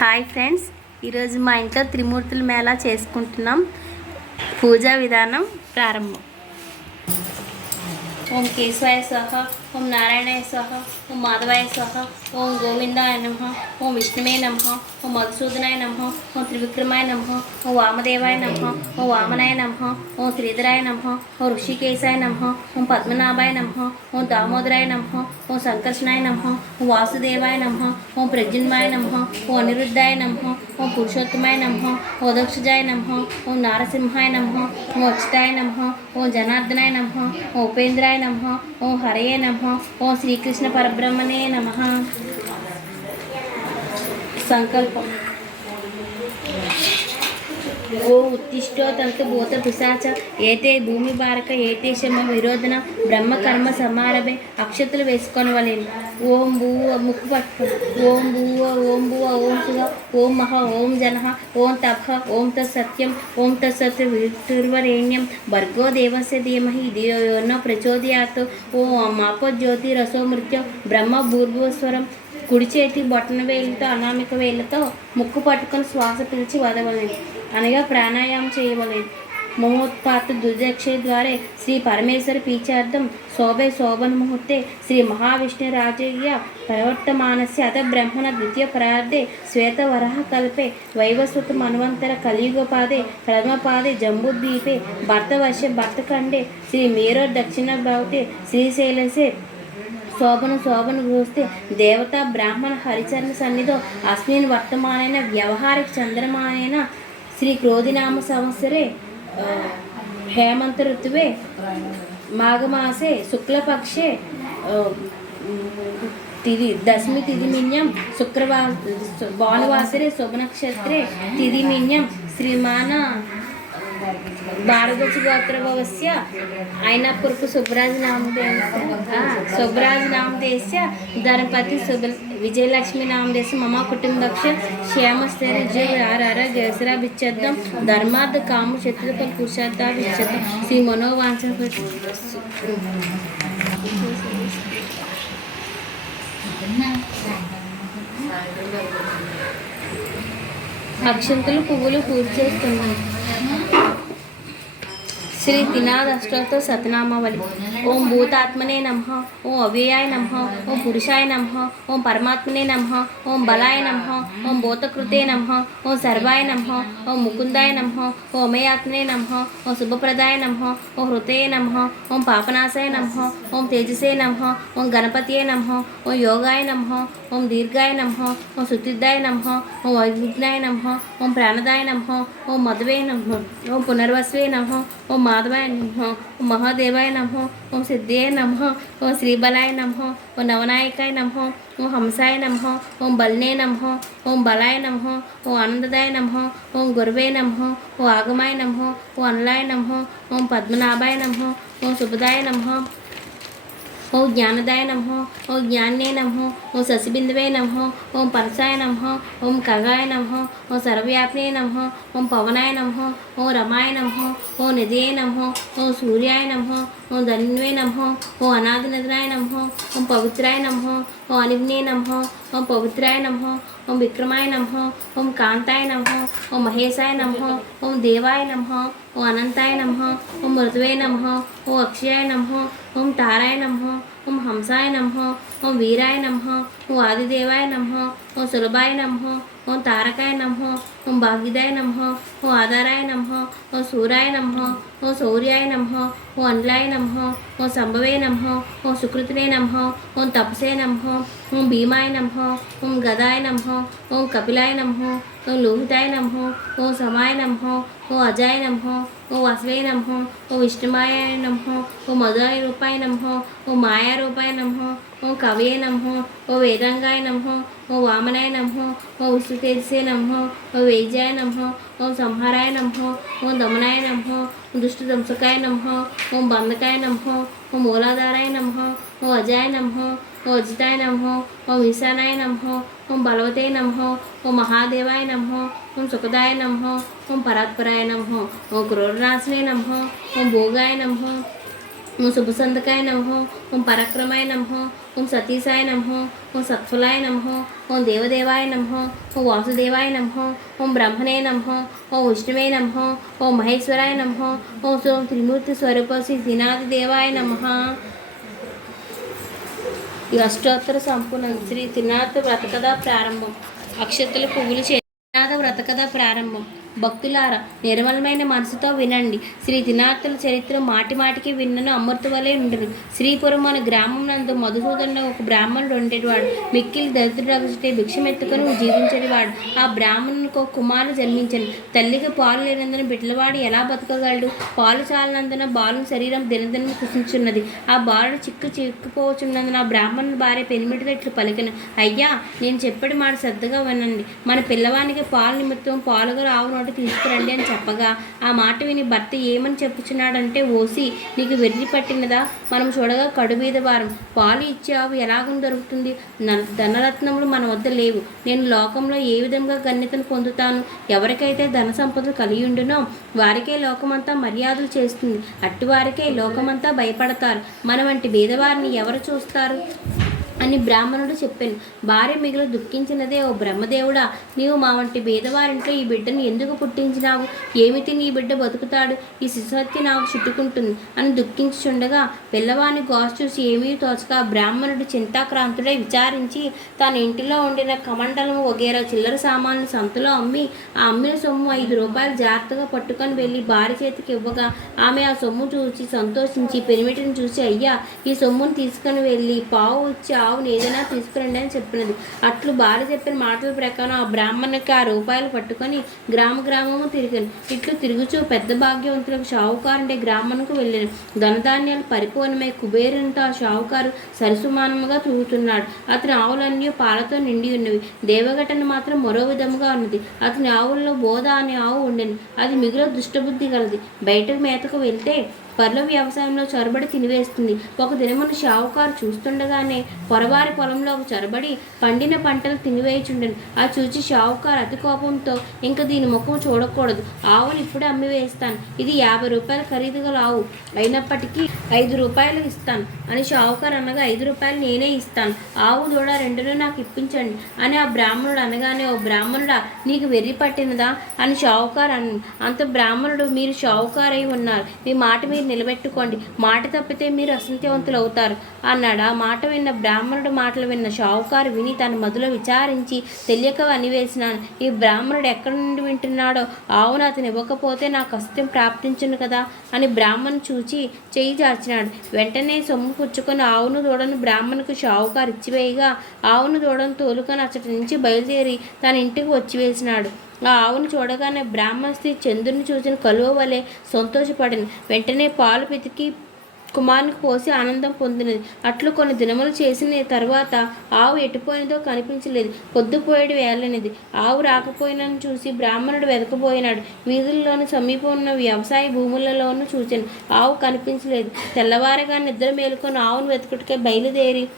Hi friends ఈరోజు మా ఇంట్లో త్రిమూర్తుల మేళా చేసుకుంటున్నాం. పూజా విధానం ప్రారంభం. ఓం కేశవాయ స్వాహ ఓం నారాయణాయ స్వాహ ఓం మాధవాయ స్వాహ ఓం గోవిందాయ నమ ఓం విష్ణువే నమ ఓం మధుసూదనాయ నమ ఓం త్రివిక్రమాయ నమ ఓం వామదేవాయ నమ ఓం వామనాయ నమ ఓం శ్రీధరాయ నమ ఓం ఋషికేశాయ నమ ఓం పద్మనాభాయ నమ ఓం దామోదరాయ నమ ఓం సంకర్షణాయ నమ ఓం వాసుదేవాయ నమ ఓం ప్రద్యున్మాయ నమ ఓం అనిరుద్ధాయ నమ ఓం పురుషోత్తమాయ నమ ఓం దక్షజాయ నమ ఓం నారసింహాయ నమ ఓం అచ్యుతాయ నమ ఓం జనార్దనాయ నమ ఓం ఉపేంద్రాయ నమ ఓం హరయే నమ. ఓం శ్రీకృష్ణ పరబ్రహ్మనే నమ. సంకల్పం. ఓ ఉత్తిష్టోతంతు భూత పిశాచ ఏతే భూమి భారక ఏతే శమ విరోధన బ్రహ్మ కర్మ అక్షతలు అక్షతులు వేసుకొనవలేను. ఓం భూవ ముక్కు పట్టు. ఓం భూవ ఓం భూవ ఓం శుభ ఓం మహ ఓం జన. ఓం తప. ఓం తత్ సత్యం. ఓం తత్ సత్ వితుర్వరేణ్యం భర్గో దేవస్య ధీమహి. ధియో యోన ప్రచోదయాత్. ఓం మాపో జ్యోతి రసో మృత్యు. బ్రహ్మ భూర్భువస్వరం. కుడి చేతి బొట్టన వేలుతో అనామిక వేళ్ళతో ముక్కు పట్టుకొని శ్వాస పిలిచి వదవలేదు. అనగా ప్రాణాయామం చేయవలేదు. మహోత్పాత దుర్దక్ష ద్వారా శ్రీ పరమేశ్వర పీచార్థం శోభే శోభన ముహూర్తే శ్రీ మహావిష్ణురాజయ్య ప్రవర్తమానస్య అత బ్రహ్మణ ద్వితీయ ప్రార్థే శ్వేతవరహ కల్పే వైవస్వత మన్వంతర కలియుగపాదే ప్రథమపాదే జంబుద్వీపే భర్తవర్ష భర్తఖండే శ్రీ మీరో దక్షిణ భవతే శ్రీశైలసే శోభను శోభను గృహస్తే దేవత బ్రాహ్మణ హరిచరణ సన్నిధో అస్మిన్ వర్తమానైన వ్యవహారిక చంద్రమానైన శ్రీ క్రోధినామ సంవత్సరే హేమంత ఋతువే మాఘమాసే శుక్లపక్షే తిది దశమి తిథిమిన్యం శుక్రవా భానువాసరే శుభనక్షత్రే తిథిమిన్యం శ్రీమాన భారతదేశ గోత్రభవస్య అయినపురుకు సుబ్రాజు నామదేశ సుబ్రాజ్ నామదేశ ధనపతి సుబ విజయలక్ష్మి నామదేశ మమ కుటుంబక్ష క్షేమస్థైర్య విజయ ఆరార గేసరా బిచ్చద్దం ధర్మార్థ కామ శత్రుకల పురుషార్థ బిచ్చద్దం శ్రీ మనోవాంఛ అక్షంతలు పువ్వులు పూజ చేస్తున్నాయి శ్రీ తినాద అష్టోత్తర సతనామావళి ఓం భూతాత్మనే నమ ఓం అవ్యయాయ నమ ఓం పురుషాయ నమ ఓం పరమాత్మనే నమ ఓం బలాయ నమ ఓం భూతకృతే నమ ఓం సర్వాయ నమ ఓం ముకుందాయ నమ ఓం అమయాత్మనే నమ ఓం శుభప్రదాయ నమ ఓం హృతయ నమ ఓం పాపనాశాయ నమ ఓం తేజసే నమ ఓం గణపతియే నమ ఓం యోగాయ నమ ఓం దీర్ఘాయ నమ ఓం సుతిద్ధాయ నమ ఓం వైవిఘ్నాయ నమ ఓం ప్రాణదాయ నమ ఓం మధువే నమ ఓం పునర్వస్వే నమ ఓం మాధవాయ నమ ఓం మహాదేవాయ నమ ఓం సిద్ధియే నమ ఓం శ్రీబలాయ నమ ఓం నవనాయకాయ నమ ఓం హంసాయ నమ ఓం బల్నే నమ ఓం బలాయ నమ ఓం ఆనందదాయ నమ ఓం గురువే నమ ఓం ఆగమాయ నమ ఓం అనలాయ నమ ఓం పద్మనాభాయ నమ ఓం శుభదాయ నమ ఓం జ్ఞానదాయ నమ ఓం జ్ఞాన్యే నమ ఓం శశిబిందువే నమ ఓం పరసాయ నమ ఓం ఖగాయ నమ ఓం సర్వవ్యాపినే నమ ఓం పవనాయ నమ ఓం రమాయ నమ ఓం నిధియే నమ ఓం సూర్యాయ నమ ఓం ధన్వే నమ ఓం అనాథ నిధనాయ నమ ఓం పవిత్రాయ నమ ఓం అనిగ్నే నమ ఓం పవిత్రాయ నమ ఓం విక్రమాయ నమ ఓం కాంతాయ నమ ఓం మహేశాయ నమ ఓం దేవాయ నమ ఓం అనంతాయ నమ ఓం మృదువే నమ ఓం అక్షయాయ నమ ఓం తారాయ నమ ఓం హంసాయ నమ ఓం వీరాయ నమ ఓం ఆదిదేవాయ నమ ఓం సులభాయ నమ ఓం తారకాయ నమ ఓం భాగ్యదాయ నమ ఓం ఆధారాయ నమ ఓం సూరాయ నమ ఓం శౌర్యాయ నమ ఓం అండ్లాయ నమ ఓం సంభవే నమ ఓం సుకృతినే నమ ఓం తపసే నమ ఓం భీమాయ నమ ఓం గదాయ నమ ఓం కపిలాయ నమ ఓం లోహితాయ నమ ఓం సమాయ నమ ఓం అజాయ నమ ఓం వసవే నమ ఓం విష్ణుమాయ నమ ఓం మధురాయ రూపాయ నమ ఓం మాయా రూపాయ నమ ఓం కవయే నమ ఓం వేదాంగాయ నమ ఓం వామనాయ నమ ఓం విష్ణుతేజసే నమ ఓం వేజాయ నమ ఓం సంహారాయ నమ ఓం దమనాయ నమ ఓం దుష్టదంసకాయ నమ ఓం బంధకాయ నమ ఓం మూలాధారాయ నమ ఓం అజాయ నమ ఓం అజితాయ నమ ఓం ఈశానాయ నమ ఓం బలవతే నమ ఓం మహాదేవాయ నమ ఓం సుఖదాయ నమ ఓం పరాత్పరాయ నమ ఓం క్రూరనాశనే నమ ఓం భోగాయ నమ ఓం శుభసంతకాయ నమ ఓం పరక్రమాయ నమ ఓం సతీశాయ నమ ఓం సత్ఫలాయ నమ ఓం దేవదేవాయ నమ ఓం వాసుదేవాయ నమ ఓం బ్రహ్మణే నమ ఓం విష్ణువే నమ ఓం మహేశ్వరాయ నమ ఓం సోం త్రిమూర్తి స్వరూప శ్రీ శ్రీనాథ దేవాయ నమ. ఈ అష్టోత్తర సంపూర్ణం శ్రీ త్రినాథ వ్రతకథ ప్రారంభం. అక్షతల పువ్వులు శ్రీనాథ వ్రతకథ ప్రారంభం. భక్తులారా నిర్మలమైన మనసుతో వినండి. శ్రీ దినార్థుల చరిత్ర మాటి మాటికి విన్నను అమృత వలె శ్రీపురం అనే గ్రామం నందు మధుసూదన ఒక బ్రాహ్మణుడు ఉండేవాడు మిక్కిలి దరిద్రుడు భిక్షమెత్తుకొని జీవించేవాడు ఆ బ్రాహ్మణునికి ఒక కుమారుడు జన్మించను. తల్లికి పాలు లేనందున బిడ్డలవాడు ఎలా బతకగలడు? పాలు చాలనందున బాలు శరీరం దినదినం కుసించున్నది ఆ బాలుడు చిక్కు చిక్కుపోవచ్చున్నందున ఆ బ్రాహ్మణుని భార్య పెనిమిటితో ఇట్లు పలికిన. అయ్యా నేను చెప్పడి మాట శ్రద్ధగా వినండి. మన పిల్లవానికి పాలు నిమిత్తం పాలుగా ఆవు కాబట్టి తీసుకురండి అని చెప్పగా ఆ మాట విని భర్త ఏమని చెప్పుచున్నాడంటే ఓసి నీకు వెర్రి పట్టినదా? మనం చూడగా కడుబీద వారం పాలు ఇచ్చే ఆవు ఎలాగని దొరుకుతుంది? న- ధనరత్నములు మన వద్ద లేవు. నేను లోకంలో ఏ విధంగా గణ్యతను పొందుతాను? ఎవరికైతే ధన సంపదలు కలిగి ఉండునో వారికే లోకమంతా మర్యాదలు చేస్తుంది. అట్టివారికే లోకమంతా భయపడతారు. మన వంటి బీదవారిని ఎవరు చూస్తారు? అని బ్రాహ్మణుడు చెప్పాను. భార్య మిగిలి దుఃఖించినదే ఓ బ్రహ్మదేవుడా. నీవు మా వంటి భేదవారింట్లో ఈ బిడ్డను ఎందుకు పుట్టించినావు? ఏమిటి నీ బిడ్డ బతుకుతాడు? ఈ శిశుహత్య నాకు చుట్టుకుంటుంది అని దుఃఖించుచుండగా పిల్లవాని గోస్ చూసి ఏమీ తోచక బ్రాహ్మణుడు చింతాక్రాంతుడై విచారించి తన ఇంటిలో ఉండిన కమండలము వగేరా చిల్లర సామాన్లు సంతలో అమ్మి ఆ అమ్మిన సొమ్ము ఐదు రూపాయలు జాగ్రత్తగా పట్టుకొని వెళ్ళి భార్య చేతికి ఇవ్వగా ఆమె ఆ సొమ్ము చూసి సంతోషించి పెరిమిటిని చూసి అయ్యా ఈ సొమ్మును తీసుకొని వెళ్ళి పావు ఇచ్చి ఆవును ఏదైనా తీసుకురండి అని చెప్పినది. అట్లు భార్య చెప్పిన మాటల ప్రకారం ఆ బ్రాహ్మణునికి ఆ రూపాయలు పట్టుకొని గ్రామ గ్రామము తిరిగాను. ఇట్లు తిరుగుచూ పెద్ద భాగ్యవంతులకు షావుకారుండే గ్రామమునకు వెళ్ళాను. ధనధాన్యాలు పరిపూర్ణమై కుబేరునితో ఆ షావుకారు సరిసుమానముగా తిరుగుతున్నాడు. అతని ఆవులన్నీ పాలతో నిండి ఉన్నవి. దేవఘటన మాత్రం మరో విధముగా ఉన్నది. అతని ఆవుల్లో బోధ అనే ఆవు ఉండేది అది మిగులు దుష్టబుద్ధి గలది. బయటకు మేతకు వెళ్తే పర్లో వ్యవసాయంలో చొరబడి తినివేస్తుంది. ఒక దినమున షావుకారు చూస్తుండగానే పొరవారి పొలంలో ఒక చొరబడి పండిన పంటలు తినివేయుచుండెను. ఆ చూచి షావుకారు అతి కోపంతో ఇంకా దీని ముఖం చూడకూడదు. ఆవును ఇప్పుడే అమ్మి వేస్తాను ఇది యాభై రూపాయల ఖరీదు గల ఆవు. అయినప్పటికీ ఐదు రూపాయలు ఇస్తాను అని షావుకారు అనగా ఐదు రూపాయలు నేనే ఇస్తాను. ఆవు దూడ రెండును నాకు ఇప్పించండి అని ఆ బ్రాహ్మణుడు అనగానే ఓ బ్రాహ్మణుడా నీకు వెర్రి పట్టినదా? అని షావుకారు అన్న అంత బ్రాహ్మణుడు మీరు షావుకారై ఉన్నారు. మీ మాట మీరు నిలబెట్టుకోండి. మాట తప్పితే మీరు అసంత్యవంతులు అవుతారు అన్నాడు. ఆ మాట విన్న బ్రాహ్మణుడు మాటలు విన్న షావుకారు విని తన మధులో విచారించి తెలియక అనివేసినాను ఈ బ్రాహ్మణుడు ఎక్కడి నుండి వింటున్నాడో? ఆవును అతను ఇవ్వకపోతే నాకు అసత్యం ప్రాప్తించును కదా అని బ్రాహ్మణ్ చూచి చేయి చాచినాడు వెంటనే సొమ్ము పుచ్చుకొని ఆవును దూడను బ్రాహ్మణుకు షావుకారు ఇచ్చివేయగా ఆవును దూడను తోలుకొని అచ్చటి నుంచి బయలుదేరి తన ఇంటికి వచ్చి వేసినాడు. ఆ ఆవును చూడగానే బ్రాహ్మణ స్త్రీ చంద్రుని చూసిన కలువ వలె సంతోషపడింది. వెంటనే పాలు పితికి కుమారునికి పోసి ఆనందం పొందినది. అట్లు కొన్ని దినములు చేసిన తర్వాత ఆవు ఎటుపోయినదో కనిపించలేదు. పొద్దుపోయేడు వేలనిది ఆవు రాకపోయినని చూసి బ్రాహ్మణుడు వెతకపోయినాడు వీధుల్లోని సమీపం ఉన్న వ్యవసాయ భూములలోనూ చూచాను. ఆవు కనిపించలేదు. తెల్లవారగా నిద్ర మేలుకొని ఆవును వెతుకుటకే బయలుదేరి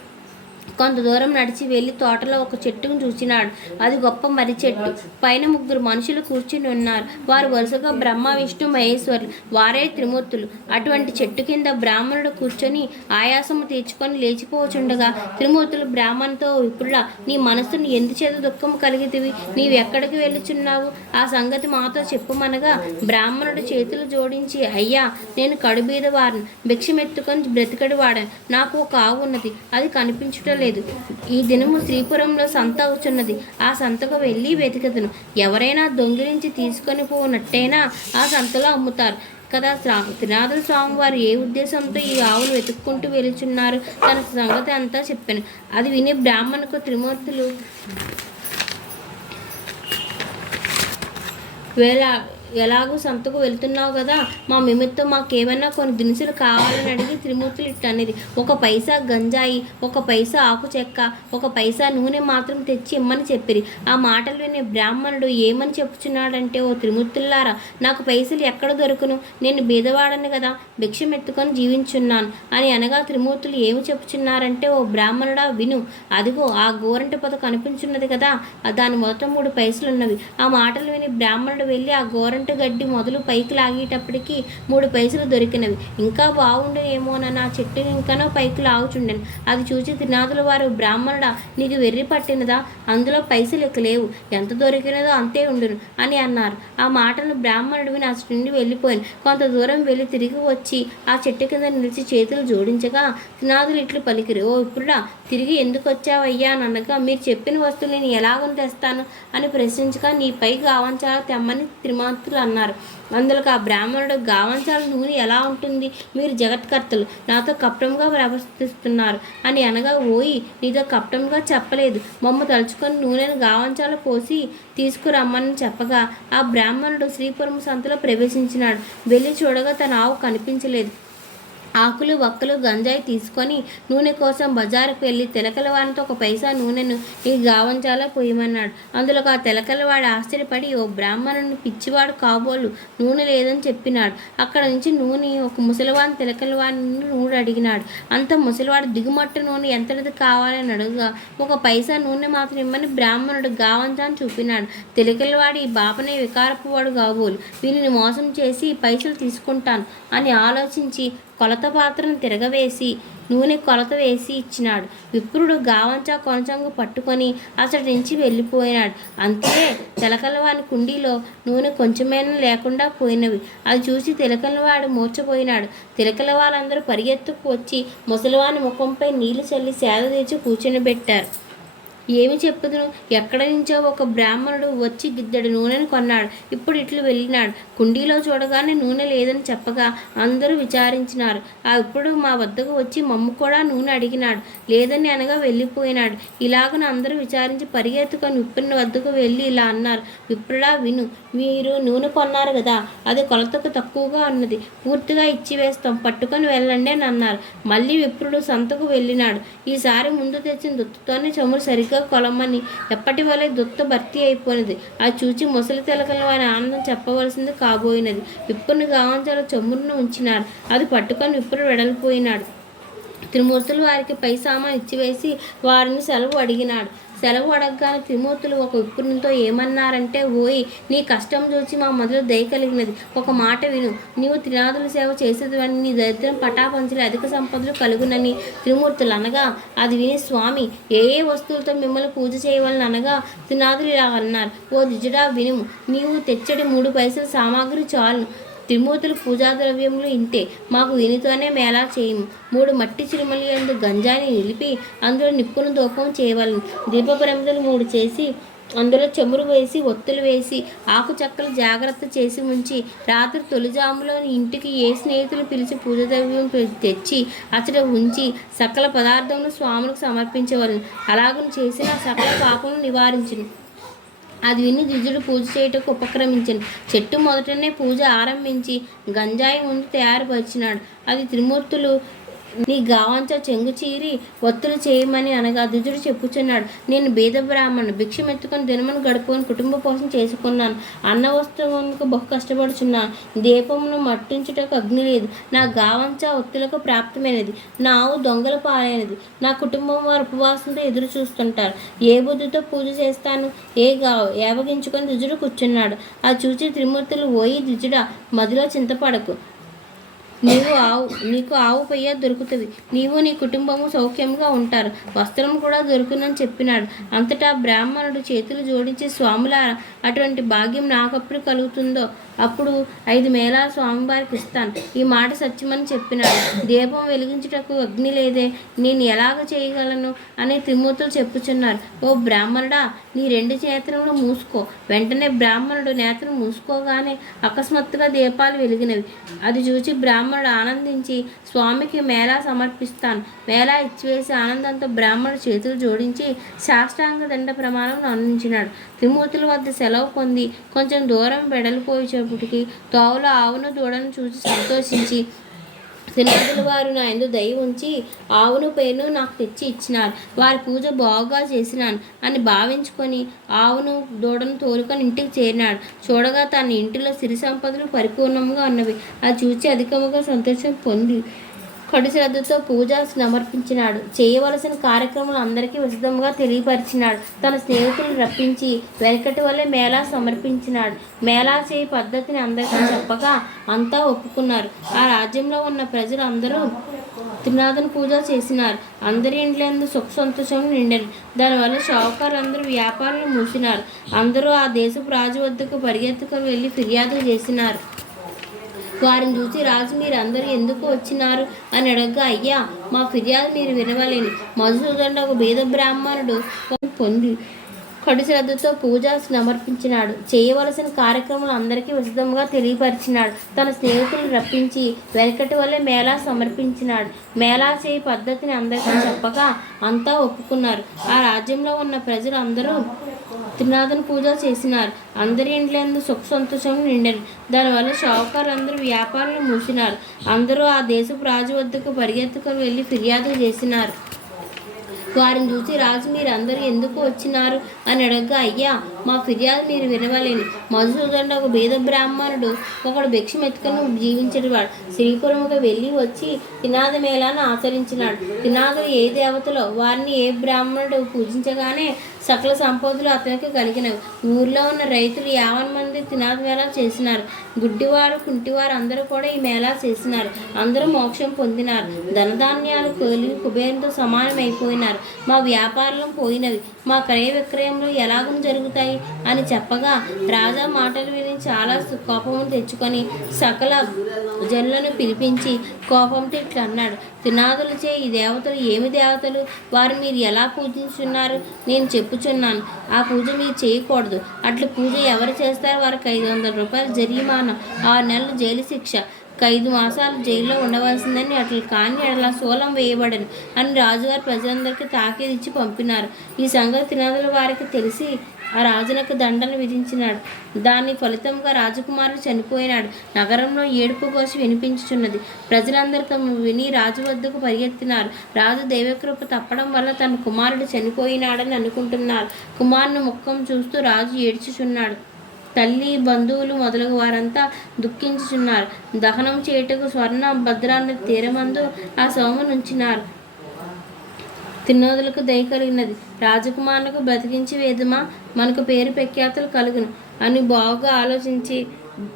కొంత దూరం నడిచి వెళ్ళి తోటలో ఒక చెట్టును చూసినాడు. అది గొప్ప మర్రి చెట్టు. పైన ముగ్గురు మనుషులు కూర్చుని ఉన్నారు. వారు వరుసగా బ్రహ్మ విష్ణు మహేశ్వరులు వారే త్రిమూర్తులు. అటువంటి చెట్టు కింద బ్రాహ్మణుడు కూర్చొని ఆయాసము తీర్చుకొని లేచిపోవచుండగా త్రిమూర్తులు బ్రాహ్మణుతో ఇప్పుడు నీ మనస్సును ఎందుచేత దుఃఖం కలిగితివి? నీవు ఎక్కడికి వెళ్ళుచున్నావు? ఆ సంగతి మాతో చెప్పమనగా బ్రాహ్మణుడు చేతులు జోడించి అయ్యా నేను కడుబీద వారిని భిక్షమెత్తుకొని బ్రతికడి వాడాను నాకు ఒక ఆవు ఉన్నది. అది కనిపించటం లేదు. ఈ దినము శ్రీపురంలో సంత అవుచున్నది ఆ సంతకు వెళ్ళి వెతికదును. ఎవరైనా దొంగిలించి తీసుకొని పోనట్టయినా ఆ సంతలో అమ్ముతారు. కదా త్రినాథుల స్వామి వారు ఏ ఉద్దేశంతో ఈ ఆవులు వెతుక్కుంటూ వెళుచున్నారు తన సంగతి అంతా చెప్పాను. అది విని బ్రాహ్మణుకు త్రిమూర్తులు వేళ ఎలాగూ సంతకు వెళ్తున్నావు కదా? మా నిమిత్తం మాకేమైనా కొన్ని దినుసులు కావాలని అడిగి త్రిమూర్తులు ఇట్టనేది ఒక పైసా గంజాయి ఒక పైసా ఆకు చెక్క ఒక పైసా నూనె మాత్రం తెచ్చి ఇమ్మని చెప్పిరి. ఆ మాటలు విని బ్రాహ్మణుడు ఏమని చెప్పుచున్నాడంటే ఓ త్రిమూర్తులారా నాకు పైసలు ఎక్కడ దొరుకును? నేను బీదవాడను కదా భిక్షం ఎత్తుకొని జీవించున్నాను. అని అనగా త్రిమూర్తులు ఏమి చెప్పుచున్నారంటే ఓ బ్రాహ్మణుడా విను. అదిగో ఆ గోరంటి పొద కనిపించున్నది కదా దాని మొత్తం మూడు పైసలు ఉన్నవి ఆ మాటలు విని బ్రాహ్మణుడు వెళ్ళి ఆ గోరంట గోరంట గడ్డి మొదలు పైకి లాగేటప్పటికి మూడు పైసలు దొరికినవి. ఇంకా బాగుండేమోనని ఆ చెట్టుని ఇంకానో పైకి లాగుచుండెను. అది చూసి త్రినాథుల వారు బ్రాహ్మణుడా నీకు వెర్రి పట్టినదా? అందులో పైసలు ఇక లేవు. ఎంత దొరికినదో అంతే ఉండును అని అన్నారు. ఆ మాటను బ్రాహ్మణుడు విని అసలు నుండి వెళ్ళిపోయాను. కొంత దూరం వెళ్ళి తిరిగి వచ్చి ఆ చెట్టు కింద నిలిచి చేతులు జోడించగా త్రినాథులు ఇట్లు పలికిరు ఓ ఇప్పుడా తిరిగి ఎందుకు వచ్చావయ్యా అని అనగా మీరు చెప్పిన వస్తువు నేను ఎలాగని తెస్తాను అని ప్రశ్నించగా నీపై గావంచాల తెమ్మని త్రిమాంతులు అన్నారు. అందులో ఆ బ్రాహ్మణుడు గావంచాల నూనె ఎలా ఉంటుంది? మీరు జగత్కర్తలు నాతో కప్టంగా ప్రవర్తిస్తున్నారు అని అనగా ఓయి నీతో కప్టంగా చెప్పలేదు. మమ్మ తలుచుకొని నూనెను గావంచాల పోసి తీసుకురమ్మని చెప్పగా ఆ బ్రాహ్మణుడు శ్రీపురం సంతలో ప్రవేశించినాడు. వెళ్ళి చూడగా తన ఆవు కనిపించలేదు. ఆకులు వక్కలు గంజాయి తీసుకొని నూనె కోసం బజారుకు వెళ్ళి తెలకలవాడితో ఒక పైసా నూనెను ఈ గావంచాలో పోయమన్నాడు. అందులో ఆ తెలకలవాడు ఆశ్చర్యపడి ఓ బ్రాహ్మణుని పిచ్చివాడు కాబోలు నూనె లేదని చెప్పినాడు. అక్కడ నుంచి నూనె ఒక ముసలివాడిని తెలకలవాడిని నూనె అడిగినాడు. అంత ముసలివాడు దిగుమట్టు నూనె ఎంతటిది కావాలని అడుగుగా ఒక పైసా నూనె మాత్రం ఇమ్మని బ్రాహ్మణుడు గావంచాన్ని చూపినాడు. తెలకలవాడు ఈ బాపనే వికారపువాడు కాబోలు. వీనిని మోసం చేసి పైసలు తీసుకుంటాను అని ఆలోచించి కొలత పాత్రను తిరగవేసి నూనె కొలత వేసి ఇచ్చినాడు. విప్రుడు గావంచా కొంచెంగా పట్టుకొని అతడి నుంచి వెళ్ళిపోయినాడు. అంతే తెలకలవాని కుండీలో నూనె కొంచెమైనా లేకుండా పోయినవి. అది చూసి తిలకలవాడు మూర్చపోయినాడు తిలకల వాళ్ళందరూ పరిగెత్తుకు వచ్చి ముసలివాని ముఖంపై నీళ్ళు చల్లి సేద తీర్చి కూర్చొని పెట్టారు ఏమి చెప్పుదును? ఎక్కడ నుంచో ఒక బ్రాహ్మణుడు వచ్చి గిద్దెడు నూనెను కొన్నాడు. ఇప్పుడు ఇట్లు వెళ్ళినాడు. కుండీలో చూడగానే నూనె లేదని చెప్పగా అందరూ విచారించినారు. ఆ ఇప్పుడు మా వద్దకు వచ్చి మమ్ము కూడా నూనె అడిగినాడు. లేదని అనగా వెళ్ళిపోయినాడు. ఇలాగన అందరూ విచారించి పరిగెత్తుకొని విప్రుని వద్దకు వెళ్ళి ఇలా అన్నారు. విప్రుడా విను. మీరు నూనె కొన్నారు కదా. అది కొలతకు తక్కువగా ఉన్నది. పూర్తిగా ఇచ్చి వేస్తాం. పట్టుకొని వెళ్ళండి అని అన్నారు. మళ్ళీ విప్రుడు సంతకు వెళ్ళినాడు. ఈసారి ముందు తెచ్చిన దుత్తుతోనే చమురు సరిగ్గా కొలమని ఎప్పటి వలె దుత్త భర్తీ అయిపోయినది. అది చూచి ముసలి తిలకలు వారి ఆనందం చెప్పవలసింది కాబోయినది. విప్పును గావంచాల చమురును ఉంచినాడు. అది పట్టుకొని విప్పుడు వెడలిపోయినాడు. త్రిమూర్తులు వారికి పై సామాన్ ఇచ్చివేసి వారిని సెలవు అడిగినాడు. సెలవు అడగగానే త్రిమూర్తులు ఒక విప్రునితో ఏమన్నారంటే ఓయ్ నీ కష్టం చూసి మా మొదలు దయ కలిగినది. ఒక మాట విను. నీవు త్రినాథుల సేవ చేసేదని నీ దరిద్రం పటాపంచులు అధిక సంపదలు కలుగునని త్రిమూర్తులు అనగా అది విని స్వామి ఏ ఏ వస్తువులతో మిమ్మల్ని పూజ చేయవాలని అనగా త్రినాథులు ఇలా అన్నారు. ఓ దిజుడా వినుము నీవు తెచ్చడి మూడు పైసలు సామాగ్రి చాలును. త్రిమూర్తులు పూజా ద్రవ్యములు ఇంతే మాకు దీనితోనే మేళా చేయము. మూడు మట్టి చిరుమలి ఎందు గంజాని నిలిపి అందులో నిప్పును దూపం చేయవలను. దీపప్రమిదలు మూడు చేసి అందులో చెమురు వేసి ఒత్తులు వేసి ఆకు చెక్కలు జాగ్రత్త చేసి ఉంచి రాత్రి తొలిజాములో ఇంటికి ఏ స్నేహితులు పిలిచి పూజ ద్రవ్యం తెచ్చి అతడ ఉంచి సకల పదార్థములు స్వాములకు సమర్పించవలను. అలాగను చేసిన సకల పాపములు నివారించను. అది విని ద్విజుడు పూజ చేయటకు ఉపక్రమించాను. చెట్టు మొదటనే పూజ ఆరంభించి గంజాయి ముందు తయారుపరిచినాడు. అది త్రిమూర్తులు నీ గావంచ చెంగు చీరి ఒత్తులు చేయమని అనగా దుజుడు చెప్పుచున్నాడు. నేను బీద బ్రాహ్మణు భిక్షం ఎత్తుకొని దినమును గడుపుకొని కుటుంబ కోసం చేసుకున్నాను. అన్న వస్తువులకు బహు కష్టపడుచున్నాను దీపమును మట్టించుటకు అగ్ని లేదు. నా గావంచ ఒత్తులకు ప్రాప్తమైనది. నా ఆవు దొంగల పాలైనది. నా కుటుంబం వారు ఉపవాసంతో ఎదురు చూస్తుంటారు. ఏ బుద్ధితో పూజ చేస్తాను? ఏ గా ఏవగించుకొని దుజుడు కూర్చున్నాడు. ఆ చూసి త్రిమూర్తులు ఓయి ద్విజుడా మదిలో చింతపడకు. నీవు ఆవు నీకు ఆవు పెయ్య దొరుకుతుంది. నీవు నీ కుటుంబము సౌఖ్యంగా ఉంటారు. వస్త్రం కూడా దొరుకునని చెప్పినాడు. అంతటా బ్రాహ్మణుడు చేతులు జోడించి స్వాములారా అటువంటి భాగ్యం నాకప్పుడు కలుగుతుందో? అప్పుడు ఐదు మేళా స్వామివారికి ఇస్తాను. ఈ మాట సత్యమని చెప్పినాడు. దీపం వెలిగించుటకు అగ్ని లేదే. నేను ఎలాగ చేయగలను అని త్రిమూర్తులు చెప్పుచున్నారు. ఓ బ్రాహ్మణుడా నీ రెండు నేత్రములు మూసుకో. వెంటనే బ్రాహ్మణుడు నేత్రం మూసుకోగానే అకస్మాత్తుగా దీపాలు వెలిగినవి. అది చూసి బ్రాహ్మణుడు ఆనందించి స్వామికి మేళా సమర్పిస్తాను. మేళా ఇచ్చివేసి ఆనందంతో బ్రాహ్మణుడు చేతులు జోడించి శాస్త్రాంగ దండ ప్రమాణం అందించినాడు. త్రిమూర్తుల వద్ద సెలవు పొంది కొంచెం దూరం వెడలిపోయేటప్పటికి తోవలో ఆవును దూడను చూసి సంతోషించి శ్రీనాథుల వారు నా ఎందు దయ ఉంచి ఆవును పేరును నాకు తెచ్చి ఇచ్చినారు. వారి పూజ బాగా చేసినాను అని భావించుకొని ఆవును దూడను తోలుకొని ఇంటికి చేరినాడు. చూడగా తన ఇంటిలో సిరి సంపదలు పరిపూర్ణంగా ఉన్నవి. అది చూసి అధికముగా సంతోషం పొంది కడు శ్రద్ధతో పూజ సమర్పించినాడు. చేయవలసిన కార్యక్రమాలు అందరికీ విశదంగా తెలియపరిచినాడు. తన స్నేహితులను రప్పించి వెనకటి వల్లే మేళా సమర్పించినాడు. మేళా చేయ పద్ధతిని అందరికీ చెప్పగా అంతా ఒప్పుకున్నారు. ఆ రాజ్యంలో ఉన్న ప్రజలు అందరూ త్రినాథన్ పూజ చేసినారు. అందరి ఇండ్లందు సుఖ సంతోషం నిండారు దానివల్ల షావుకారులందరూ వ్యాపారాలు మూసినారు. అందరూ ఆ దేశపు రాజు వద్దకు పరిగెత్తుకు వెళ్ళి ఫిర్యాదు చేసినారు. వారిని చూసి రాజు మీరు అందరూ ఎందుకు వచ్చినారు? అని అడగగా అయ్యా మా ఫిర్యాదు మీరు వినవలేని. మధుసూదనుడు ఒక బీద బ్రాహ్మణుడు. పొంది కడు శ్రద్ధతో పూజ సమర్పించినాడు. చేయవలసిన కార్యక్రమాలు అందరికీ విశదంగా తెలియపరిచినాడు. తన స్నేహితులను రప్పించి వెనకటి వల్లే మేళా సమర్పించినాడు. మేళా చేయ పద్ధతిని అందరికీ చెప్పగా అంతా ఒప్పుకున్నారు. ఆ రాజ్యంలో ఉన్న ప్రజలు అందరూ త్రినాథన్ పూజ చేసినారు. అందరి ఇండ్లందు సుఖ సంతోషం నిండారు. దానివల్ల షావుకారులు అందరూ వ్యాపారాలు మూసినారు. అందరూ ఆ దేశపు రాజు వద్దకు పరిగెత్తుకొని వెళ్ళి ఫిర్యాదు చేసినారు. వారిని చూసి రాజు మీరు అందరూ ఎందుకు వచ్చినారు? అని అడగగా అయ్యా మా ఫిర్యాదు మీరు వినవలేని. మధుసూదనుడు ఒక బీద బ్రాహ్మణుడు. ఒకడు భిక్షం ఎత్తుకొని జీవించేవాడు శ్రీపురముగా వెళ్ళి వచ్చి తినాద మేళాను ఆచరించినాడు. తినాదులు ఏ దేవతలో? వారిని ఏ బ్రాహ్మణుడు పూజించగానే సకల సంపదలు అతనికి కలిగినవి. ఊర్లో ఉన్న రైతులు యావన్ మంది తినాది మేళా చేసినారు. గుడ్డివారు కుంటివారు అందరూ కూడా ఈ మేళా చేసినారు. అందరూ మోక్షం పొందినారు. ధనధాన్యాలు కోలి కుబేరంతో సమానమైపోయినారు. మా వ్యాపారాలు పోయినవి. మా క్రయ విక్రయంలో ఎలాగూ జరుగుతాయి అని చెప్పగా రాజా మాటలు విని చాలా సు- కోపం తెచ్చుకొని సకల జనులను పిలిపించి కోపంతో ఇట్లా అన్నాడు. తినాదులు చే ఈ దేవతలు ఏమి దేవతలు? వారు మీరు ఎలా పూజించున్నారు నేను చెప్పుచున్నాను. ఆ పూజ మీరు చేయకూడదు. అట్లా పూజ ఎవరు చేస్తారు? వారికి ఐదు వందల రూపాయలు జరిమానా. ఆరు నెలలు జైలు శిక్ష. ఐదు మాసాలు జైల్లో ఉండవలసిందని అట్లు కానీ అలా శూలం వేయబడను అని రాజుగారు ప్రజలందరికీ తాకీదు ఇచ్చి పంపినారు. ఈ సంగతి తినదుల వారికి తెలిసి ఆ రాజునకు దండను విధించినాడు. దాని ఫలితంగా రాజకుమారుడు చనిపోయినాడు. నగరంలో ఏడుపు కోసి వినిపించుచున్నది. ప్రజలందరూ తమ విని రాజు వద్దకు పరిగెత్తినారు. రాజు దేవకృప తప్పడం వల్ల తన కుమారుడు చనిపోయినాడని అనుకుంటున్నారు. కుమారుని ముఖం చూస్తూ రాజు ఏడ్చుచున్నాడు. తల్లి బంధువులు మొదలగు వారంతా దుఃఖించుచున్నారు. దహనం చేయుటకు స్వర్ణ భద్రాన్ని తీరమందు ఆ సోమనుంచినారు తిన్నోదులకు దయ కలిగినది. రాజకుమారులకు బ్రతికించి వేదమా? మనకు పేరు ప్రఖ్యాతులు కలుగును. అని బాగా ఆలోచించి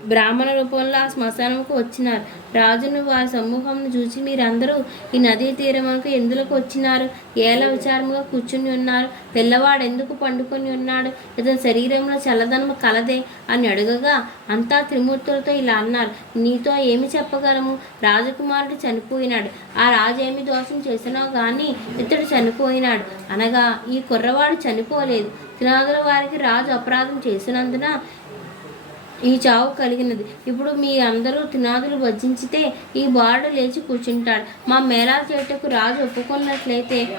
బ్రాహ్మణ రూపంలో ఆ శ్మశానంకు వచ్చినారు. రాజును వారి సమూహంను చూసి మీరందరూ ఈ నదీ తీరమునకు ఎందులకు వచ్చినారు? ఏల విచారముగా కూర్చుని ఉన్నారు. పిల్లవాడు ఎందుకు పండుకొని ఉన్నాడు? ఇతని శరీరంలో చల్లదనము కలదే అని అడగగా అంతా త్రిమూర్తులతో ఇలా అన్నారు. నీతో ఏమి చెప్పగలము? రాజకుమారుడు చనిపోయినాడు. ఆ రాజు ఏమి దోషం చేసినా కానీ ఇతడు చనిపోయినాడు. అనగా ఈ కుర్రవాడు చనిపోలేదు. తినాదుల వారికి రాజు అపరాధం చేసినందున ఈ చావు కలిగినది. ఇప్పుడు మీ అందరూ తినాదులు భజించితే ఈ బాలుడు లేచి కూర్చుంటాడు. మా మేళా చేటకు రాజు ఒప్పుకున్నట్లయితే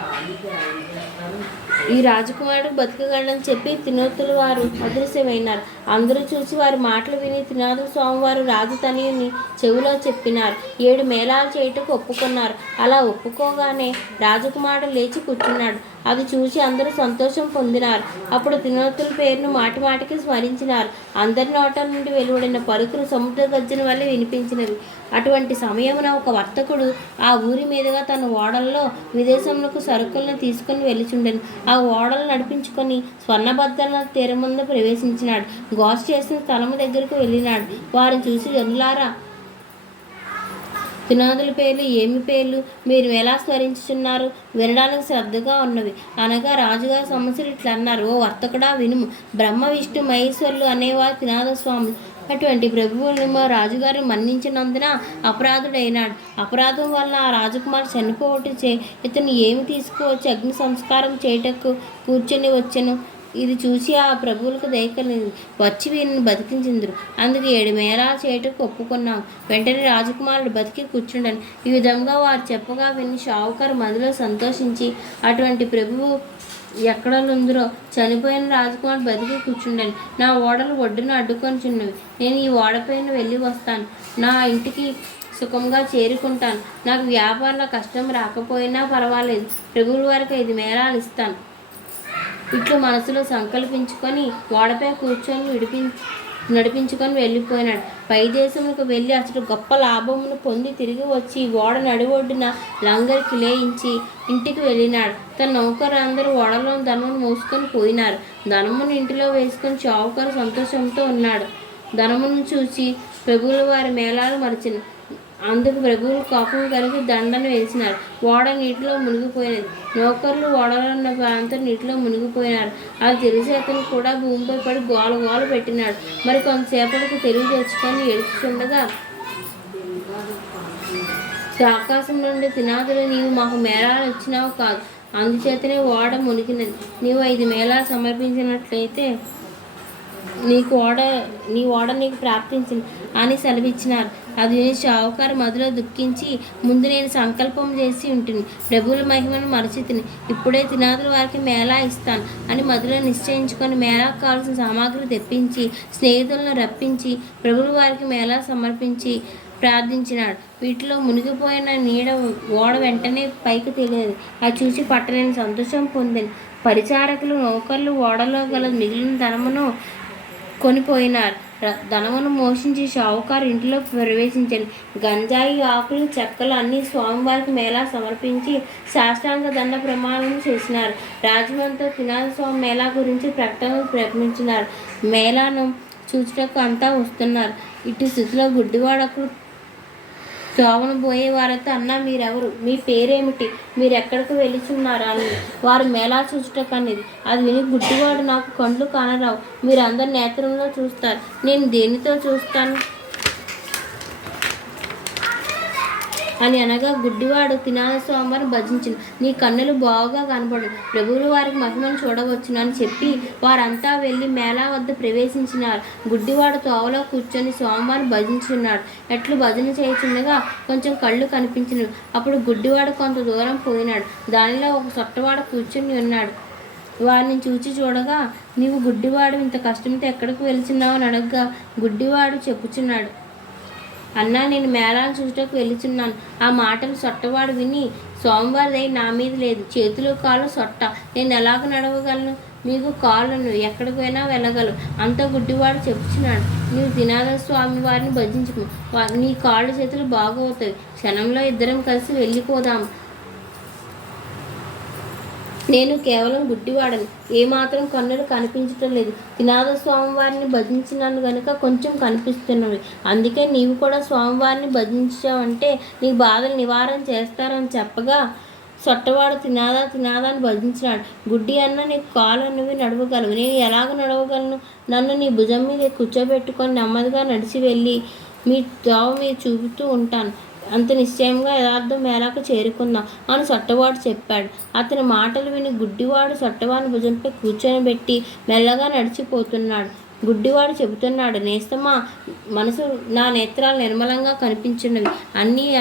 ఈ రాజకుమారుడు బతకగలని చెప్పి తినోతులు వారు అదృశ్యమైనారు. అందరూ చూసి వారి మాటలు విని తినాదు స్వామివారు రాజు తనయుని చెవిలో చెప్పినారు. ఏడు మేళాలు చేయుటకు ఒప్పుకున్నారు. అలా ఒప్పుకోగానే రాజకుమారుడు లేచి కూర్చున్నాడు. అది చూసి అందరూ సంతోషం పొందినారు. అప్పుడు తినోతుల పేరును మాటి మాటికి స్మరించినారు. అందరి నోట నుండి వెలువడిన పలుకులు సముద్ర గర్జన వల్ల వినిపించినవి. అటువంటి సమయమున ఒక వర్తకుడు ఆ ఊరి మీదుగా తన ఓడల్లో విదేశంలోకి సరుకులను తీసుకుని వెలుచుండెను ఆ ఓడలు నడిపించుకొని స్వర్ణభద్రల తీరముందు ప్రవేశించినాడు. గోస్ చేసిన స్థలము దగ్గరకు వెళ్ళినాడు. వారిని చూసి జనులారా తినాదుల పేర్లు ఏమి పేర్లు? మీరు ఎలా స్మరించుచున్నారు? వినడానికి శ్రద్ధగా ఉన్నవి. అనగా రాజుగారి సమస్యలు ఇట్లా అన్నారు. ఓ వర్తకుడా వినుము. బ్రహ్మ విష్ణు మహేశ్వరులు అనేవారు తినాద స్వామి అటువంటి ప్రభువులను మా రాజుగారు మన్నించినందున అపరాధుడైనాడు. అపరాధం వల్ల ఆ రాజకుమారు చనిపోవటం చే ఇతను ఏమి తీసుకోవచ్చు అగ్ని సంస్కారం చేయటకు కూర్చొని వచ్చెను? ఇది చూసి ఆ ప్రభువులకు దయకలింది వచ్చి వీరిని బతికించిందరు. అందుకు ఏడు మేరాలు చేయటకు ఒప్పుకున్నాం. వెంటనే రాజకుమారుడు బతికి కూర్చుండను. ఈ విధంగా వారు చెప్పగా విని షావుకారు మదిలో సంతోషించి అటువంటి ప్రభువు ఎక్కడలుందరో చనిపోయిన రాజకుమారుడు బతికి కూర్చుండను. నా ఓడలు ఒడ్డున అడ్డుకొని చున్నవి. నేను ఈ ఓడపైన వెళ్ళి వస్తాను. నా ఇంటికి సుఖంగా చేరుకుంటాను. నాకు వ్యాపారంలో కష్టం రాకపోయినా పర్వాలేదు. ప్రభువుల వరకు ఐదు మేరాలు ఇస్తాను. ఇట్లు మనసులో సంకల్పించుకొని ఓడపై కూర్చొని విడిపి నడిపించుకొని వెళ్ళిపోయినాడు. పై దేశములకు వెళ్ళి అతడు గొప్ప లాభమును పొంది తిరిగి వచ్చి ఓడ నడివొడ్డున లంగరికి లేయించి ఇంటికి వెళ్ళినాడు. తన నౌకరు ఓడలో ధనమును మోసుకొని పోయినారు. ధనమును ఇంటిలో వేసుకొని చావుకారు సంతోషంతో ఉన్నాడు. ధనమును చూసి ప్రభువుల వారి మేళాలు మరిచిన అందుకు ప్రభువులు కోపం కలిగి దండను వేసినారు. ఓడ నీటిలో మునిగిపోయినది. నౌకర్లు ఓడలో ఉన్న ప్రాంతం నీటిలో మునిగిపోయినారు. అది తెలిసి అతను కూడా భూమిపై పడి గోల గోల పెట్టినాడు మరి కొంతసేపటికి తెలివి తెచ్చుకొని ఏడుచుండగా ఆకాశం నుండి తినాదులు నీవు మాకు మేళాలు వచ్చినావు కాదు. అందుచేతనే ఓడ మునిగినది. నీవు ఐదు మేళాలు సమర్పించినట్లయితే నీకు ఓడ నీ ఓడ నీకు ప్రాప్తించింది అని సెలవిచ్చినారు. అది షావుకారు మధులో దుఃఖించి ముందు నేను సంకల్పం చేసి ఉంటుంది ప్రభువుల మహిమను మరచితిని ఇప్పుడే తినాదుల వారికి మేళా ఇస్తాను అని మధులో నిశ్చయించుకొని మేళాకు కావాల్సిన సామాగ్రి తెప్పించి స్నేహితులను రప్పించి ప్రభుల వారికి మేళా సమర్పించి ప్రార్థించినాడు. వీటిలో మునిగిపోయిన నీడ ఓడ వెంటనే పైకి తెలియదు అది చూసి పట్టలేని సంతోషం పొందింది. పరిచారకులు నౌకర్లు ఓడలో గల మిగిలిన ధనమును కొనిపోయినారు. ర- ధనమును మోషించి షావుకారు ఇంటిలో ప్రవేశించండి. గంజాయి ఆకులు చెక్కలు అన్ని స్వామివారికి మేళా సమర్పించి శాస్త్రాంగ దండ ప్రమాణం చేసినారు. రాజమంతో తినాల స్వామి మేళా గురించి ప్రకటనలు ప్రకటించినారు. మేళాను చూచుటకు అంతా వస్తున్నారు. ఇటు స్థితిలో గుడ్డివాడకు శోభన పోయే వారితో అన్న మీరెవరు? మీ పేరేమిటి? మీరు ఎక్కడికి అని. వారు మేళా చూచుటకనేది అది విని గుడ్డివాడు నాకు కండ్లు కానరావు. మీరందరి నేత్రంలో చూస్తారు. నేను దేనితో చూస్తాను? అని అనగా గుడ్డివాడు తినాల స్వామివారిని భజించిన. నీ కన్నులు బాగా కనపడు ప్రభువులు వారికి మహిమను చూడవచ్చును అని చెప్పి వారంతా వెళ్ళి మేళా వద్ద ప్రవేశించినారు. గుడ్డివాడు తోవలో కూర్చొని స్వామివారిని భజించున్నాడు. ఎట్లు భజన చేయుచుండగా కొంచెం కళ్ళు కనిపించినవి. అప్పుడు గుడ్డివాడు కొంత దూరం పోయినాడు. దానిలో ఒక సొట్టవాడు కూర్చొని ఉన్నాడు. వారిని చూచి చూడగా నీవు గుడ్డివాడు ఇంత కష్టంతో ఎక్కడికి వెళ్తున్నావు అని అడగగా గుడ్డివాడు చెప్పుచున్నాడు. అన్నా నేను మేళాలు చూడటకు వెళుతున్నాను. ఆ మాటలు సొట్టవాడు విని సోమవారిదై నా మీద లేదు. చేతులు కాళ్ళు సొట్ట. నేను ఎలాగ నడవగలను? మీకు కాళ్ళను ఎక్కడికి పోయినా వెళ్ళగలవు అంత గుడ్డివాడు చెప్పుచున్నాడు. నీవు దినాద స్వామి వారిని భజించము నీ కాళ్ళు చేతులు బాగవుతాయి. క్షణంలో ఇద్దరం కలిసి వెళ్ళిపోదాము నేను కేవలం గుడ్డివాడను ఏమాత్రం కన్నులు కనిపించటం లేదు. తినాద స్వామివారిని భజించినాను గనుక కొంచెం కనిపిస్తున్నవి. అందుకే నీవు కూడా స్వామివారిని భజించావంటే నీ బాధలు నివారణ చేస్తారని చెప్పగా సొట్టవాడు తినాదా తినాదా అని భజించినాడు. గుడ్డి అన్న నీకు కాలు అన్నవి నడవగలవు. నేను ఎలాగ నడవగలను? నన్ను నీ భుజం మీద కూర్చోబెట్టుకొని నెమ్మదిగా నడిచి వెళ్ళి మీ తావు మీద చూపుతూ ఉంటాను. అంత నిశ్చయంగా యథార్థం మేళాకు చేరుకుందాం అని సొట్టవాడు చెప్పాడు. అతని మాటలు విని గుడ్డివాడు సొట్టవాని భుజంపై కూర్చొని పెట్టి మెల్లగా నడిచిపోతున్నాడు. గుడ్డివాడు చెబుతున్నాడు నేస్తమా మనసు నా నేత్రాలు నిర్మలంగా కనిపించినవి. అన్నీ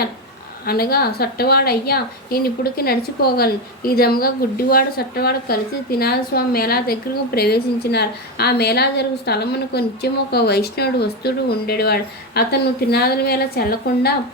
అనగా సొట్టవాడు అయ్యా నేను ఇప్పటికి నడిచిపోగలను. ఈ విధంగా గుడ్డివాడు సొట్టవాడు కలిసి తినాల స్వామి మేళా దగ్గరకు ప్రవేశించినారు. ఆ మేళా జరుగు స్థలమునకు నిత్యం ఒక వైష్ణవుడు వస్తుడు ఉండేవాడు. అతను తినాదుల వేళ చెల్లకుండా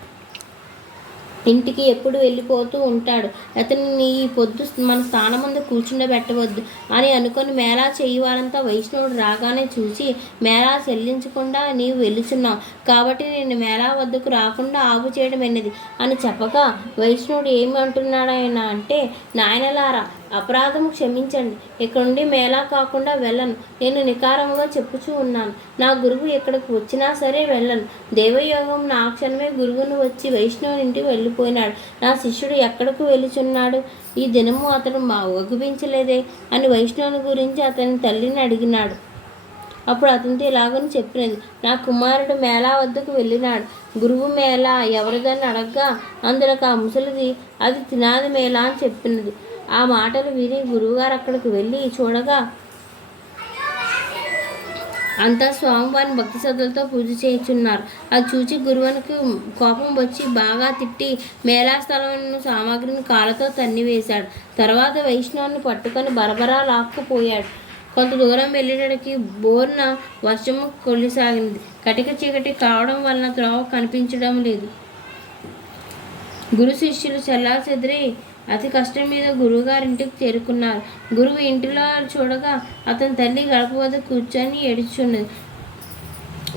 ఇంటికి ఎప్పుడు వెళ్ళిపోతూ ఉంటాడు. అతన్ని ఈ పొద్దు మన స్థానం ముందు కూర్చుండబెట్టవద్దు అని అనుకొని మేళా చేయవాలంతా వైష్ణవుడు రాగానే చూసి మేళా చెల్లించకుండా నీవు వెళ్ళుచున్నావు. కాబట్టి నేను మేళా వద్దకు రాకుండా ఆగు చేయడం ఎన్నది? అని చెప్పగా వైష్ణవుడు ఏమి అంటున్నాడాయన అంటే నాయనలారా అపరాధము క్షమించండి. ఇక్కడ నుండి మేళా కాకుండా వెళ్ళను. నేను నికారముగా చెప్పుచూ ఉన్నాను. నా గురువు ఇక్కడికి వచ్చినా సరే వెళ్ళను. దేవయోగం నా క్షణమే గురువును వచ్చి వైష్ణవుని ఇంటికి వెళ్ళిపోయినాడు. నా శిష్యుడు ఎక్కడికి వెళ్ళుచున్నాడు ఈ దినము అతను మా వగుపించలేదే అని వైష్ణవుని గురించి అతని తల్లిని అడిగినాడు. అప్పుడు అతనితో ఇలాగని చెప్పినది. నా కుమారుడు మేళా వద్దకు వెళ్ళినాడు. గురువు మేళా ఎవరిదని అడగగా అందులోకి ఆ ముసలిది? అది తినాది మేళా అని చెప్పినది. ఆ మాటలు విని గురువుగారు అక్కడికి వెళ్ళి చూడగా అంతా స్వామివారిని భక్తి శ్రద్ధలతో పూజ చేయుచున్నారు. అది చూచి గురువునికి కోపం వచ్చి బాగా తిట్టి మేళాస్థలం సామాగ్రిని కాళ్ళతో తన్నివేశాడు తర్వాత వైష్ణవుని పట్టుకొని బరబరా లాక్కుపోయాడు కొంత దూరం వెళ్ళేటడికి బోర్న వర్షము కొలిసాగింది. కటిక చీకటి కావడం వలన త్రోవ కనిపించడం లేదు. గురు శిష్యులు చెల్లా చెదిరి అతి కష్టం మీద గురువుగారింటికి చేరుకున్నారు. గురువు ఇంటిలో చూడగా అతని తల్లి గడప వద్ద కూర్చొని ఏడుచున్నది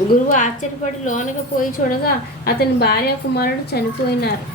గురువు ఆశ్చర్యపడి లోనగా పోయి చూడగా అతని భార్య కుమారుడు చనిపోయినారు.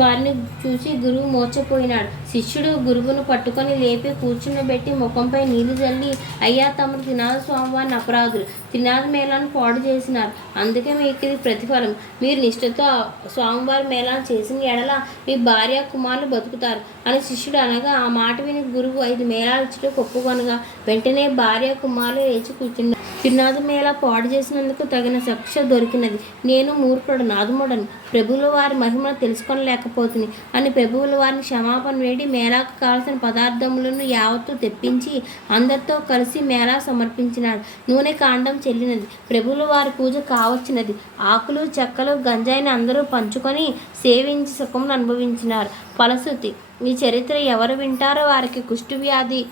వారిని చూసి గురువు మోర్చపోయినాడు శిష్యుడు గురువును పట్టుకొని లేపి కూర్చునబెట్టి ముఖంపై నీళ్ళు జల్లి అయ్యా తమరు తినాల స్వామివారిని అపరాధులు. తినాల మేళాన్ని పాడు చేసినారు. అందుకే మీకు ఇది ప్రతిఫలం. మీరు నిష్ఠతో స్వామివారి మేళాన్ని చేసిన ఎడల మీ భార్య కుమారులు బతుకుతారు అని శిష్యుడు అనగా ఆ మాట విని గురువు ఐదు మేళాలు ఇచ్చుటకు ఒప్పుకొనగా వెంటనే భార్య కుమారులు లేచి కూర్చున్నారు తిరునాథ మేళ పాడు చేసినందుకు తగిన శిక్ష దొరికినది. నేను మూర్ఖుడు నాదుముడను. ప్రభువుల వారి మహిమను తెలుసుకొనలేకపోతుంది అని ప్రభువుల వారిని క్షమాపణ వేడి మేళాకు కావలసిన పదార్థములను యావత్తు తెప్పించి అందరితో కలిసి మేళా సమర్పించినాడు. నూనె కాండం చెల్లినది. ప్రభువుల వారి పూజ కావచ్చినది. ఆకులు చెక్కలు గంజాయిని అందరూ పంచుకొని సేవించి సుఖమును అనుభవించినారు. ఫలశ్రుతి ఈ చరిత్ర ఎవరు వింటారో వారికి కుష్టు వ్యాధి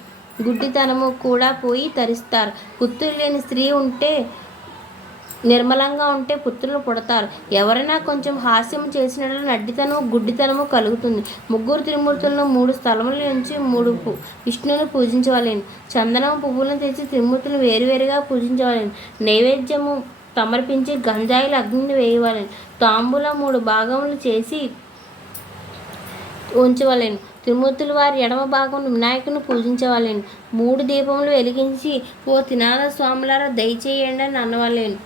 గుడ్డితనము కూడా పోయి తరిస్తారు. పుత్రులు లేని స్త్రీ ఉంటే నిర్మలంగా ఉంటే పుత్రులు పుడతారు. ఎవరైనా కొంచెం హాస్యం చేసినట్లు నడ్డితనము గుడ్డితనము కలుగుతుంది. ముగ్గురు త్రిమూర్తులను మూడు స్థలముల నుంచి మూడు పు- విష్ణువుని పూజించవలేను. చందనం పువ్వులను తెచ్చి త్రిమూర్తులను వేరువేరుగా పూజించవలేను. నైవేద్యము సమర్పించి గంజాయిలు అగ్నిని వేయవలేను. తాంబూల మూడు భాగములు చేసి ఉంచవలేను. త్రిమూర్తులు వారి ఎడమ భాగం వినాయకుని పూజించవలేను మూడు దీపములు వెలిగించి ఓ తినాల స్వాములారా దయచేయండి అని అనవలేను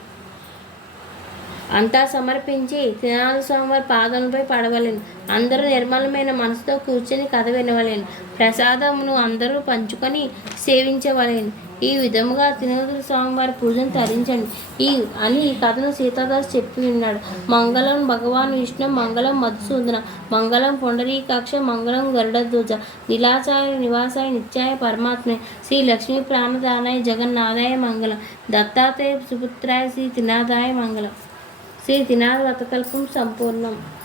అంతా సమర్పించి తినాల స్వామివారి పాదములపై పడవలేను. అందరూ నిర్మలమైన మనసుతో కూర్చొని కథ వినవలేను. ప్రసాదమును అందరూ పంచుకొని సేవించవలేను ఈ విధముగా తిరుమల స్వామివారి పూజను తరించండి. ఈ అని ఈ కథను సీతాదాస్ చెప్పి ఉన్నాడు మంగళం భగవాన్ విష్ణు మంగళం మధుసూదన మంగళం పుండరీకాక్ష మంగళం గరుడధ్వజ నిలాసాయ నివాసాయ నిత్యాయ పరమాత్మ శ్రీ లక్ష్మీ ప్రాణదానాయ జగన్నాథాయ మంగళం దత్తాత్రేయ సుపుత్రాయ శ్రీ తినాదాయ మంగళం. శ్రీ తినాద వ్రతకల్పం సంపూర్ణం.